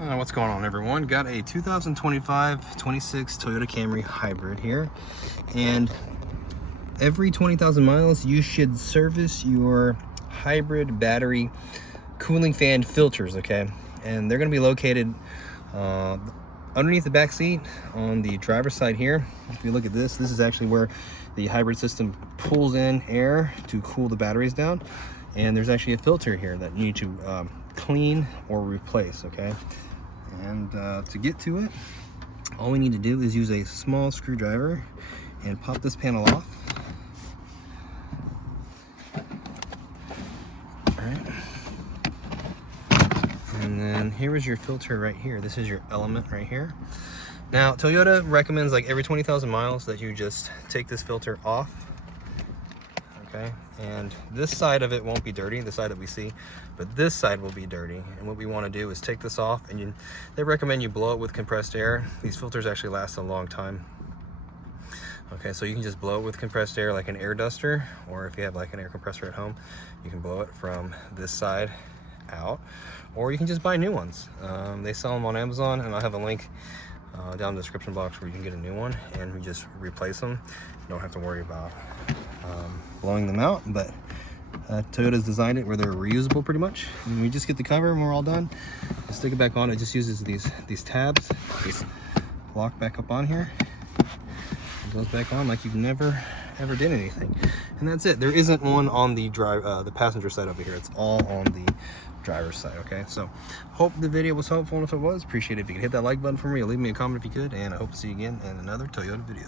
What's going on, everyone? Got a 2025 26 Toyota Camry Hybrid here, and every 20,000 miles you should service your hybrid battery cooling fan filters, okay? And they're going to be located underneath the back seat on the driver's side here. If you look at this is actually where the hybrid system pulls in air to cool the batteries down, and there's actually a filter here that you need to clean or replace, okay? And to get to it, all we need to do is use a small screwdriver and pop this panel off. Alright. And then here is your filter right here. This is your element right here. Now, Toyota recommends like every 20,000 miles that you just take this filter off. Okay, and this side of it won't be dirty, the side that we see, but this side will be dirty. And what we want to do is take this off, and they recommend you blow it with compressed air. These filters actually last a long time. Okay, so you can just blow it with compressed air like an air duster, or if you have like an air compressor at home, you can blow it from this side out, or you can just buy new ones. They sell them on Amazon, and I'll have a link down in the description box where you can get a new one, and we just replace them. You don't have to worry about blowing them out, but Toyota's designed it where they're reusable pretty much. And we just get the cover and we're all done. You stick it back on. It just uses these tabs. Just lock back up on here. It goes back on like you've never ever did anything, and that's it. There isn't one on the the passenger side over here. It's all on the driver's side. Okay, so hope the video was helpful, and if it was, appreciate it if you could hit that like button for me or leave me a comment if you could, and I hope to see you again in another Toyota video.